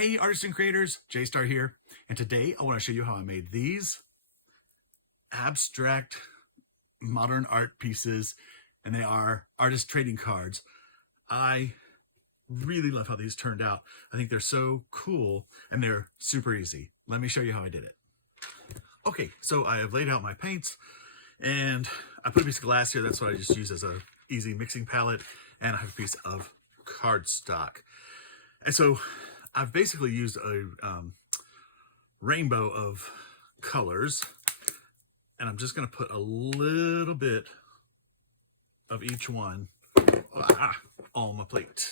Hey artists and creators, J-Star here, and today I want to show you how I made these abstract modern art pieces, and they are artist trading cards. I really love how these turned out. I think they're so cool and they're super easy. Let me show you how I did it. Okay, so I have laid out my paints and I put a piece of glass here. That's what I just use as a easy mixing palette, and I have a piece of cardstock. And so I've basically used a rainbow of colors, and I'm just going to put a little bit of each one on my plate.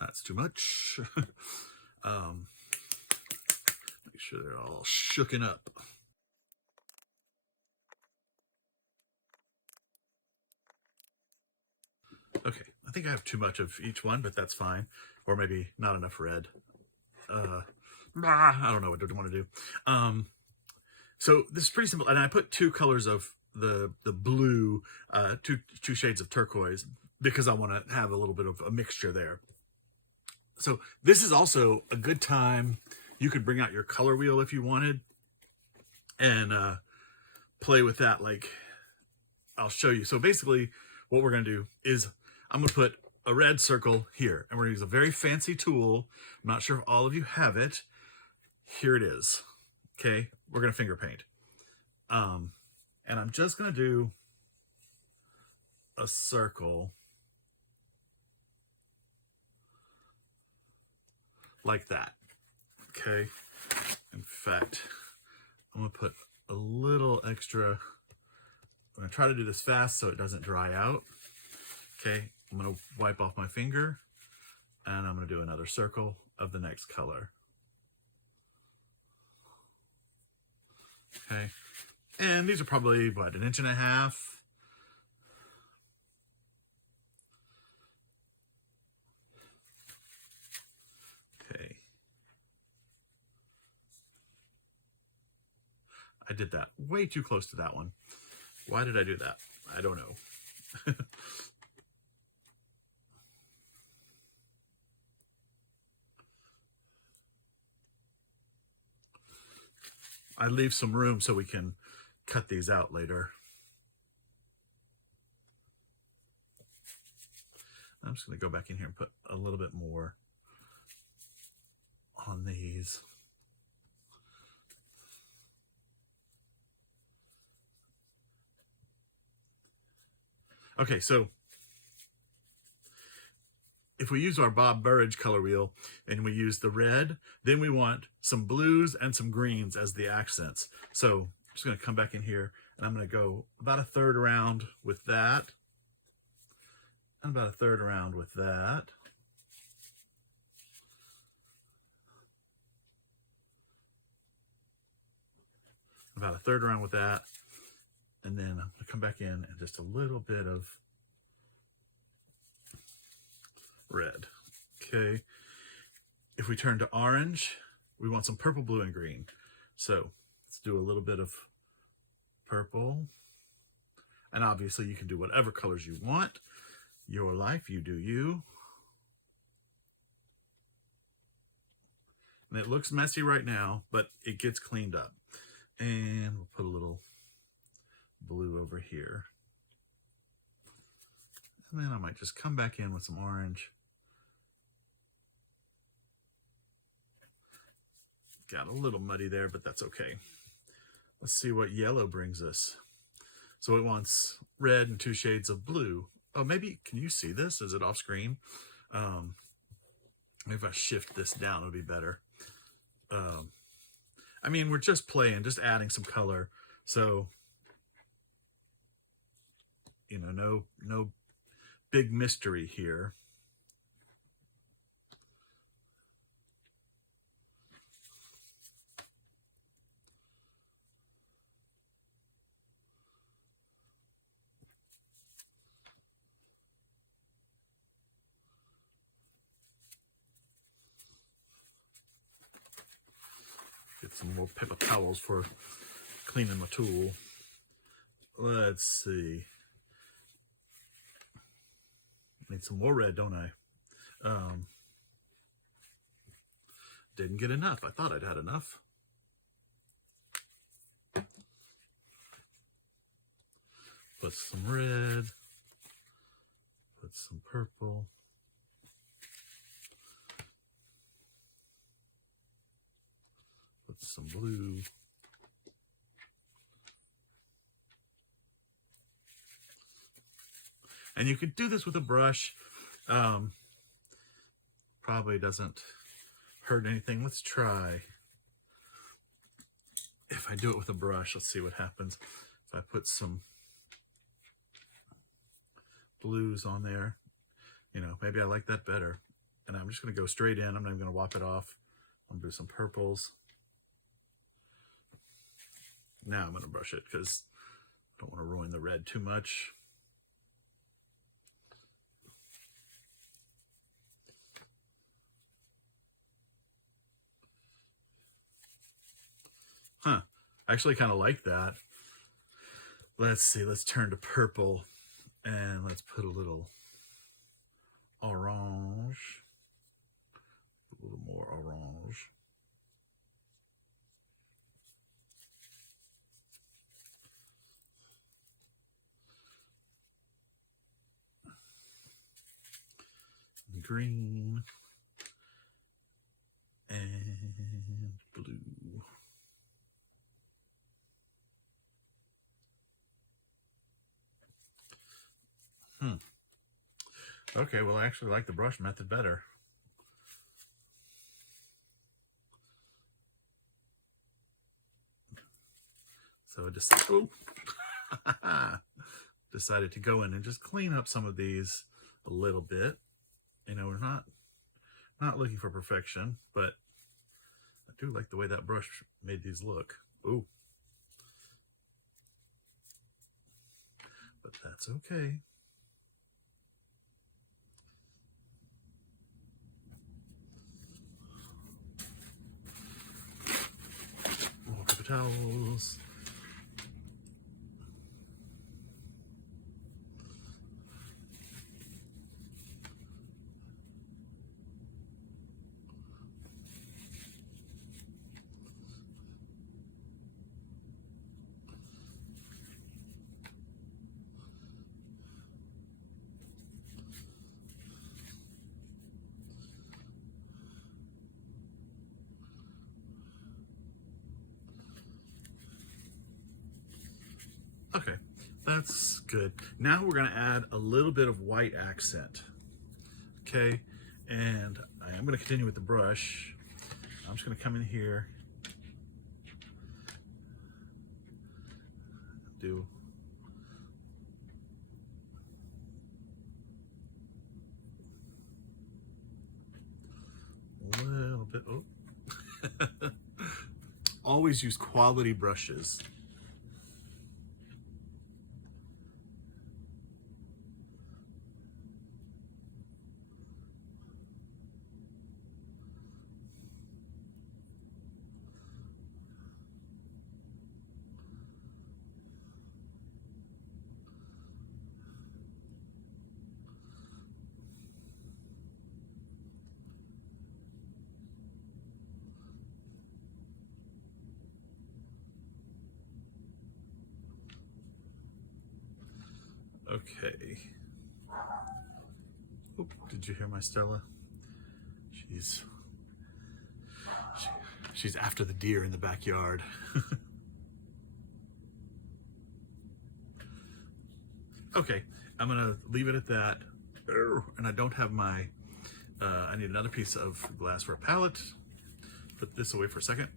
That's too much. Make sure they're all shooken up. Okay, I think I have too much of each one, but that's fine. Or maybe not enough red. I don't know what I want to do. So this is pretty simple. And I put two colors of the blue, two shades of turquoise, because I want to have a little bit of a mixture there. So this is also a good time. You could bring out your color wheel if you wanted and play with that. Like, I'll show you. So basically what we're going to do is I'm going to put a red circle here, and we're going to use a very fancy tool. I'm not sure if all of you have it. Here it is. Okay, we're going to finger paint. And I'm just going to do a circle like that. Okay, in fact, I'm going to put a little extra. I'm going to try to do this fast so it doesn't dry out. Okay, I'm going to wipe off my finger, and I'm going to do another circle of the next color. Okay, and these are probably, what, 1.5 inches? Okay. I did that way too close to that one. Why did I do that? I don't know. I leave some room so we can cut these out later. I'm just going to go back in here and put a little bit more on these. Okay, so if we use our Bob Burridge color wheel and we use the red, then we want some blues and some greens as the accents. So I'm just going to come back in here, and I'm going to go about 1/3 around with that, and about 1/3 around with that. About 1/3 around with that. And then I'm going to come back in and just a little bit of red. Okay. If we turn to orange, we want some purple, blue, and green. So let's do a little bit of purple. And obviously you can do whatever colors you want. Your life, you do you. And it looks messy right now, but it gets cleaned up. And we'll put a little blue over here. And then I might just come back in with some orange. Got a little muddy there, but that's okay. Let's see what yellow brings us. So it wants red and 2 shades of blue. Oh, maybe, can you see this? Is it off screen? Maybe if I shift this down, it'll be better. I mean, we're just playing, just adding some color. So, you know, no big mystery here. Get some more paper towels for cleaning my tool. Let's see. Need some more red, don't I? Didn't get enough. I thought I'd had enough. Put some red. Put some purple. Put some blue. And you can do this with a brush. Probably doesn't hurt anything. Let's try. If I do it with a brush, let's see what happens. If I put some blues on there, you know, maybe I like that better. And I'm just going to go straight in. I'm not even going to wop it off. I'm going to do some purples. Now I'm going to brush it because I don't want to ruin the red too much. Huh, I actually kind of like that. Let's see, let's turn to purple and let's put a little orange, a little more orange. Green and blue. Okay, well, I actually like the brush method better. So I decided to go in and just clean up some of these a little bit. You know, we're not looking for perfection, but I do like the way that brush made these look. Ooh. But that's okay. More paper towels. Okay, that's good. Now we're going to add a little bit of white accent. Okay, and I am going to continue with the brush. I'm just going to come in here, do a little bit. Oh. Always use quality brushes. Okay. Oh, did you hear my Stella? She's after the deer in the backyard. Okay, I'm gonna leave it at that. And I don't have my, I need another piece of glass for a palette. Put this away for a second.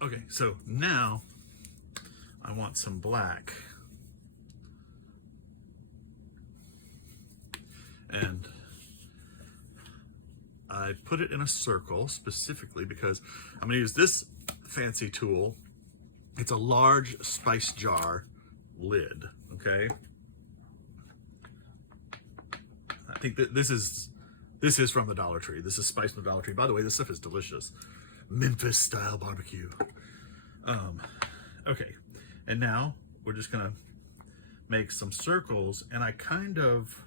Okay, so now I want some black. And I put it in a circle specifically because I'm gonna use this fancy tool. It's a large spice jar lid, okay? I think that this is from the Dollar Tree. This is spice from the Dollar Tree. By the way, this stuff is delicious. Memphis style barbecue. Okay, and now we're just gonna make some circles, and I kind of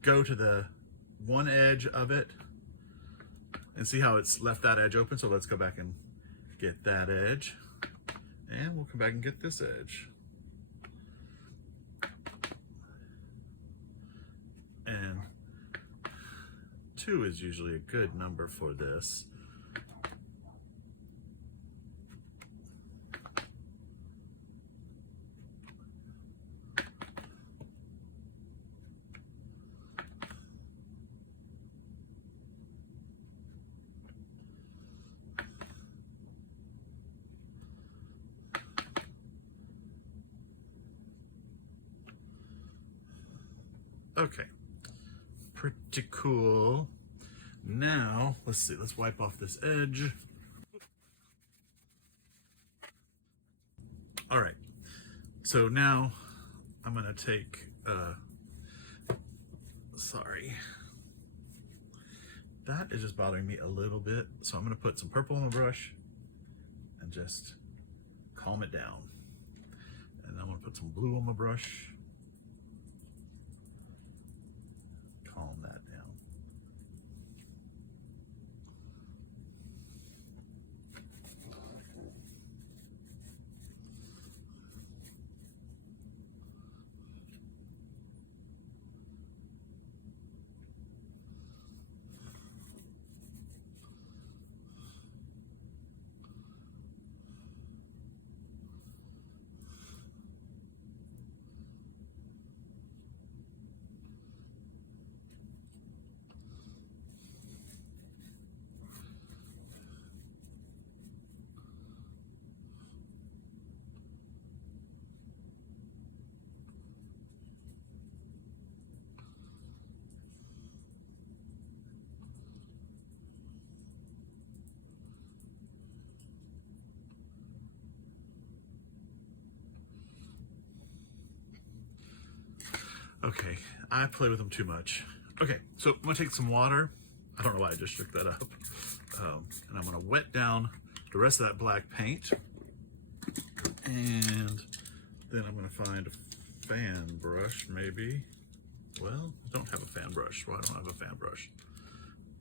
go to the one edge of it and see how it's left that edge open. So let's go back and get that edge, and we'll come back and get this edge. And 2 is usually a good number for this. Okay, pretty cool. Now, let's see, let's wipe off this edge. All right, so now I'm gonna take, sorry, that is just bothering me a little bit. So I'm gonna put some purple on my brush and just calm it down. And I'm gonna put some blue on my brush. Calm that down. Okay, I play with them too much. Okay, so I'm gonna take some water. I don't know why I just shook that up. And I'm gonna wet down the rest of that black paint. And then I'm gonna find a fan brush, maybe. Well, I don't have a fan brush. Why don't I have a fan brush?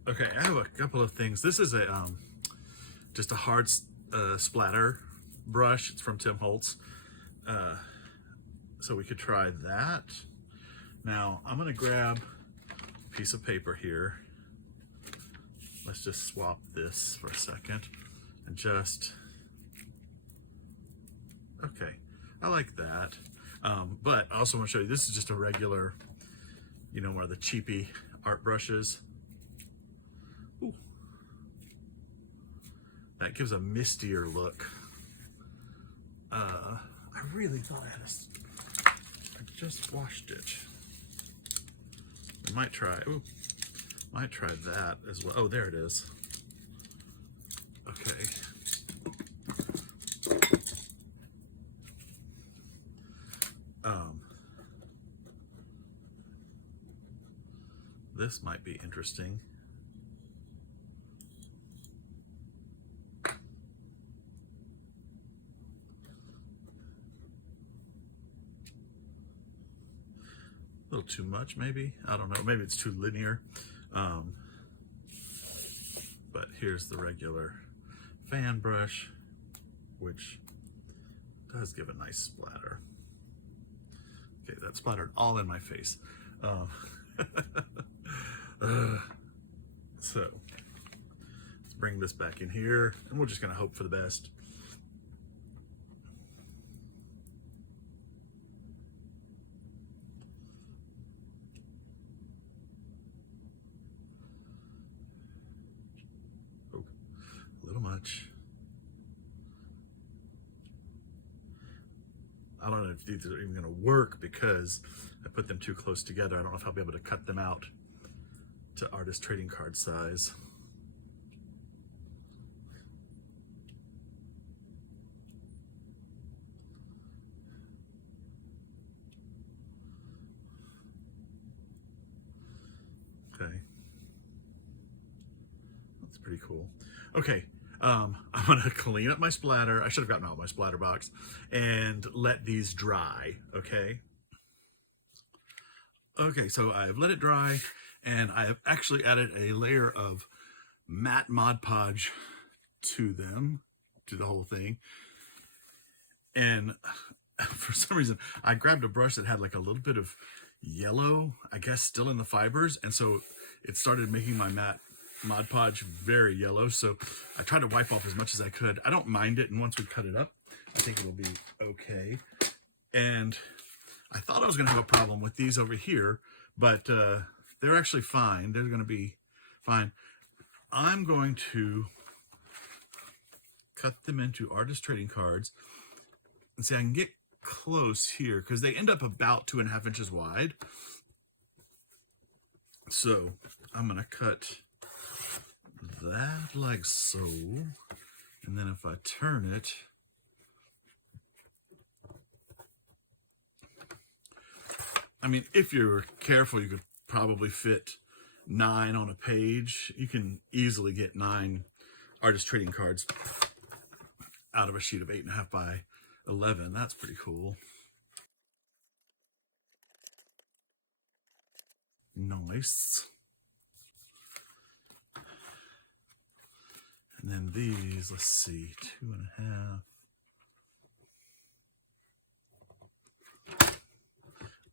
Okay, I have a couple of things. This is a just a hard splatter brush. It's from Tim Holtz. So we could try that. Now, I'm gonna grab a piece of paper here. Let's just swap this for a second and just, okay, I like that. But I also wanna show you, this is just a regular, you know, one of the cheapy art brushes. Ooh. That gives a mistier look. I really thought I had I just washed it. I might try, might try that as well. Oh, there it is. Okay. This might be interesting. A little too much, maybe. I don't know. Maybe it's too linear. But here's the regular fan brush, which does give a nice splatter. Okay, that splattered all in my face. So let's bring this back in here, and we're just gonna hope for the best. Oh, a little much. I don't know if these are even gonna work because I put them too close together. I don't know if I'll be able to cut them out to artist trading card size. Okay. That's pretty cool. Okay. I'm gonna clean up my splatter. I should have gotten out my splatter box and let these dry, okay? Okay, so I've let it dry, and I have actually added a layer of matte Mod Podge to them, to the whole thing. And for some reason, I grabbed a brush that had like a little bit of yellow, I guess, still in the fibers. And so it started making my matte Mod Podge very yellow. So I tried to wipe off as much as I could. I don't mind it. And once we cut it up, I think it'll be okay. And I thought I was going to have a problem with these over here, but they're actually fine. They're going to be fine. I'm going to cut them into artist trading cards and see, I can get close here because they end up about 2.5 inches wide. So I'm going to cut that like so. And then if I turn it, I mean, if you're careful, you could probably fit 9 on a page. You can easily get 9 artist trading cards out of a sheet of 8.5 by 11. That's pretty cool. Nice. And then these, let's see, 2.5.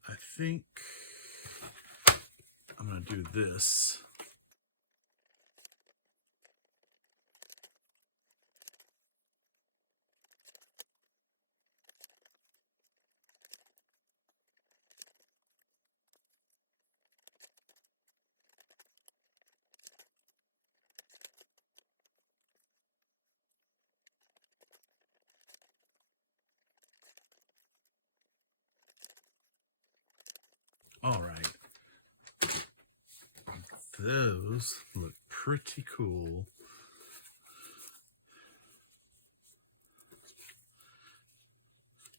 I think I'm going to do this. All right. Those look pretty cool.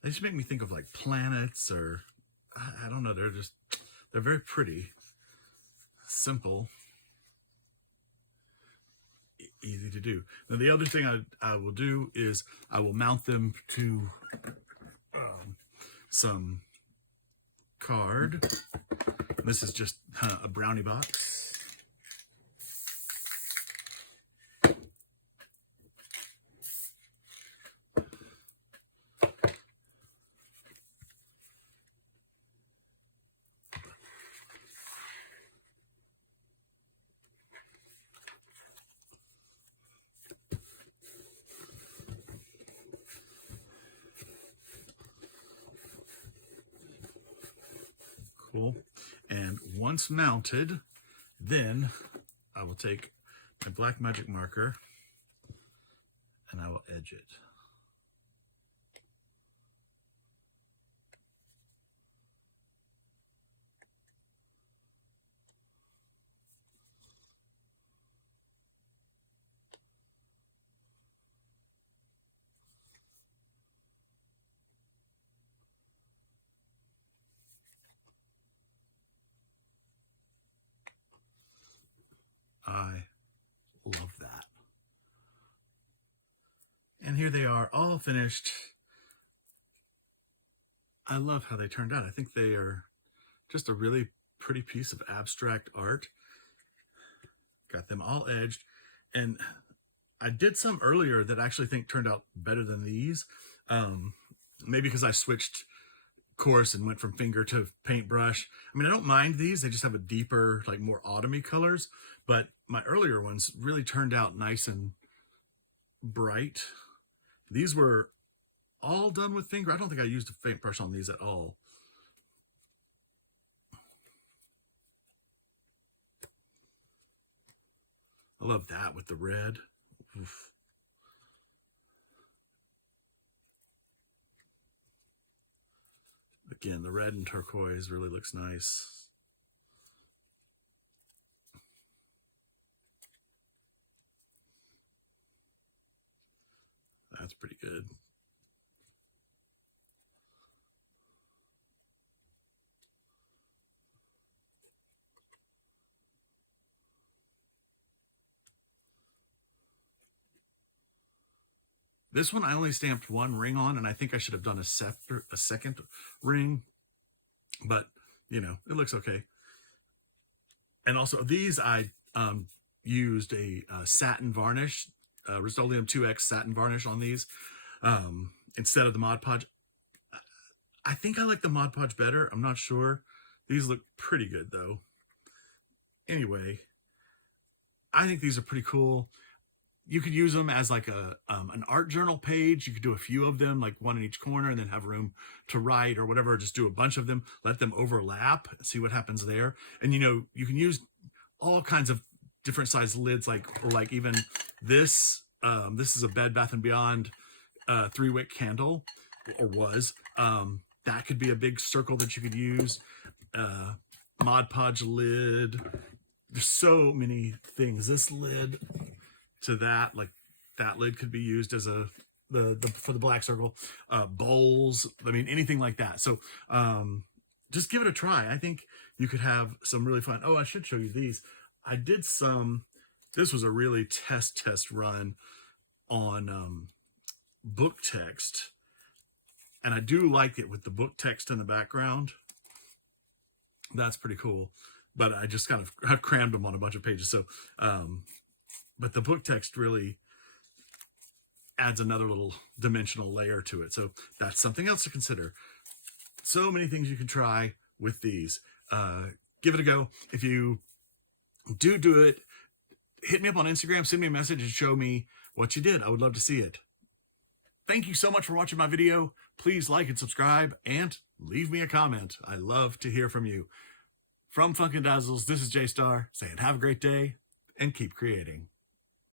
They just make me think of like planets, or I don't know. They're very pretty, simple, easy to do. Now the other thing I will do is I will mount them to some card. This is just a brownie box. Cool. And once mounted, then I will take my black magic marker and I will edge it. I love that. And here they are, all finished. I love how they turned out. I think they are just a really pretty piece of abstract art. Got them all edged. And I did some earlier that I actually think turned out better than these. Maybe because I switched course and went from finger to paintbrush. I mean, I don't mind these. They just have a deeper, like more autumny colors. But my earlier ones really turned out nice and bright. These were all done with finger. I don't think I used a paintbrush on these at all. I love that with the red. Oof. Again, the red and turquoise really looks nice. That's pretty good. This one I only stamped one ring on, and I think I should have done a second ring, but you know, it looks okay. And also these I used a satin varnish, Rust-Oleum 2X satin varnish on these instead of the Mod Podge. I think I like the Mod Podge better. I'm not sure. These look pretty good though. Anyway, I think these are pretty cool. You could use them as like an art journal page. You could do a few of them, like one in each corner, and then have room to write or whatever. Just do a bunch of them, let them overlap, see what happens there. And you can use all kinds of different size lids, or even this. This is a Bed Bath & Beyond 3-wick candle, or was. That could be a big circle that you could use. Mod Podge lid. There's so many things. This lid to that, like that lid could be used as for the black circle. Bowls, I mean, anything like that. So just give it a try. I think you could have some really fun. Oh, I should show you these. I did this was a really test run on book text, and I do like it with the book text in the background. That's pretty cool, but I just kind of crammed them on a bunch of pages. So but the book text really adds another little dimensional layer to it. So that's something else to consider. So many things you can try with these. Give it a go. If you do it, hit me up on Instagram, send me a message and show me what you did. I would love to see it. Thank you so much for watching my video. Please like and subscribe and leave me a comment. I love to hear from you. From Funkin' Dazzles, this is J-Star saying have a great day and keep creating.